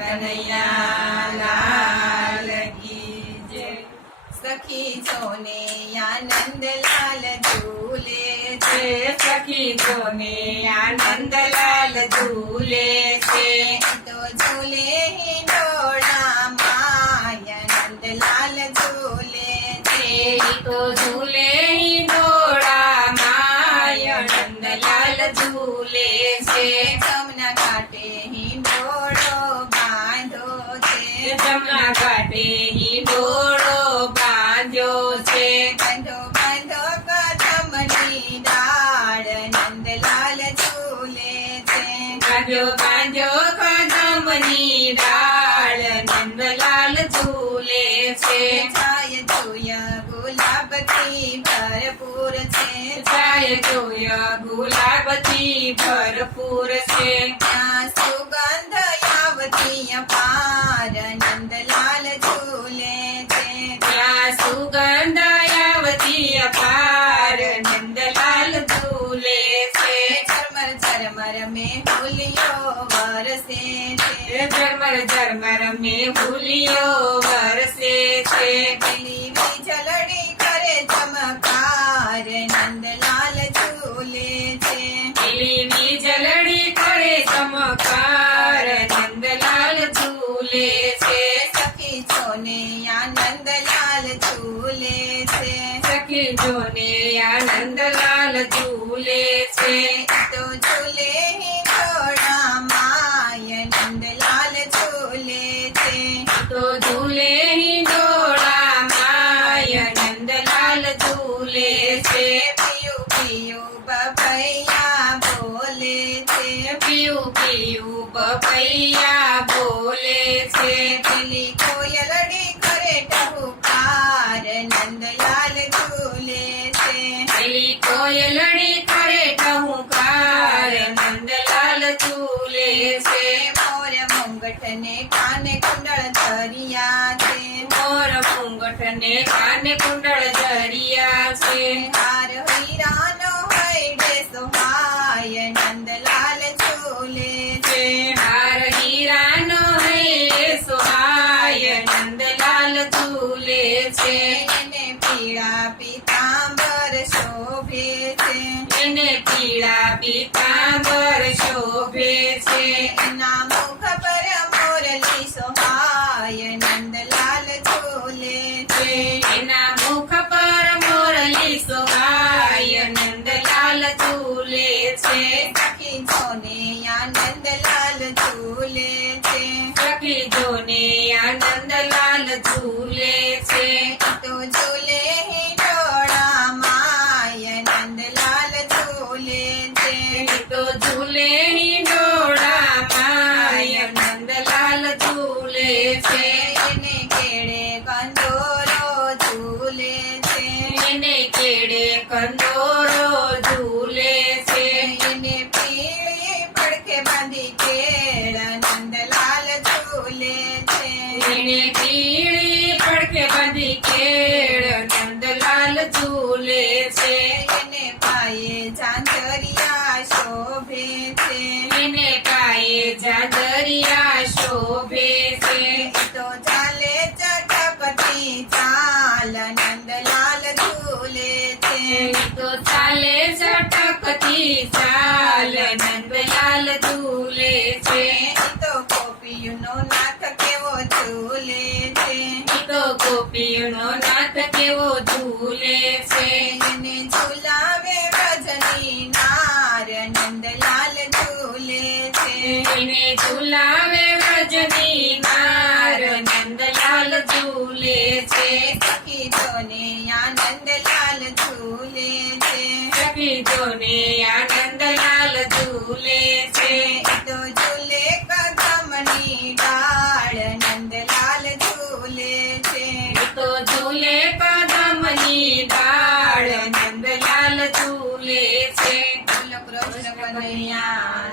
કનૈયા લાલ કી જય। સખી જોને આનંદલાલ ઝૂલે છે, સખી જોને આનંદલાલ ઝૂલે છે, તો ઝૂલે હિંડોળામાં આનંદલાલ ઝૂલે છે, તો ઝૂલે હિંડોળામાં આનંદલાલ ઝૂલે છે, જમના ઘાટે હિંડોળો બાંધો છે, જમના ઘાટે હિંડોળો બાંધ્યો છે, બાંધો બાંધો કદમની ડાળ નંદલાલ ઝૂલે છે, બાંધ્યો બાંધ્યો કદમની ડાળ નંદલાલ ઝૂલે છે, છાય જોય ગુલાબથી ભરપૂર છે, છાય જોય ગુલાબથી ભરપૂર છે, ત્યાં સુગંધ આવતી અપાર નંદલાલ ઝૂલે છે, ત્યાં સુગંધ આવતી અપાર નંદલાલ ઝૂલે છે, ઝરમર ઝરમર મેહુલિયો વરસે છે, ઝરમર ઝરમર મેહુલિયો વરસે છે, પેલી વીજળડી કરે ચમકાર નંદલાલ ઝૂલે છે, પેલી વીજળડી કરે ચમકાર નંદલાલ ઝૂલે છે, સખી છોને આનંદલાલ ઝૂલે છે, સખી જોને આનંદલાલ ઝૂલે છે, તો ઝૂલે હિંડોળામાં નંદલાલ ઝૂલે છે, તો ઝૂલે હિંડોળામાં નંદલાલ ઝૂલે છે, પિયું પિયું બપૈયા બોલે છે, પીયું પીયું પપૈયા બોલે છે, પેલી કોયલડી કરે ટહુકાર નંદલાલ ઝૂલે છે, પેલી કોયલડી કરે ટહુકાર નંદલાલ ઝૂલે છે, મોર મુંગટને કાને કુંડળ ધરિયા છે, મોર મુંગટ ને કાને કુંડળ જરિયા છે, હાર હીરાનો હૈડે સોહાય નંદલાલ ઝૂલે છે, હાર હીરાનો હે સોહાય નંદલાલ ઝૂલે છે, એને પીળા પીતાંબર શોભે છે, એને પીળા પીતાંબર શોભે છે, એના મુખ પર મોરલી સોહાય નંદલાલ ઝૂલે છે, એના મુખ પર મોરલી સોહાય નંદલાલ ઝૂલે છે, સખી જોને આનંદલાલ ઝૂલે છે, સખી જોને આનંદલાલ ઝૂલે છે, તો ઝૂલે હિંડોળામાં નંદલાલ ઝૂલે છે, તો ઝૂલે હિંડોળામાં નંદલાલ ઝૂલે છે, એને કેળે કંદોરો ઝૂલે છે, એને કેડે કંદોરો ઝૂલે છે, એને પીળી પડકે બાંધી કેળ નંદલાલ ઝૂલે છે, એને પીળી પડકે બાંધી કેળ નંદલાલ ઝૂલે છે, એને પાયે ઝાંઝરિયા શોભે છે, એને પાયે જાદરિયા શોભે છે, તો ચાલે ચટકતી ચાલ નંદલાલ ઝૂલે છે, તો ચાલે ઝટકતી ચાલ નંદલાલ ઝૂલે છે, તો ગોપીઓનો નાથ કેવો ઝૂલે છે, તો ગોપીઓનો નાથ કેવો ઝૂલે છે, એને ઝુલાવે રજની નાર નંદલાલ ઝૂલે છે, એને ઝુલાવે વ્રજની નાર નંદલાલ ઝૂલે છે, સખી જોને આનંદલાલ ઝૂલે છે, સખી જોને આનંદલાલ ઝૂલે છે, તો ઝૂલે કદમની ડાળ નંદલાલ ઝૂલે છે, તો ઝૂલે કદમની ડાળ નંદલાલ ઝૂલે છે, બોલો કૃષ્ણ કનૈયા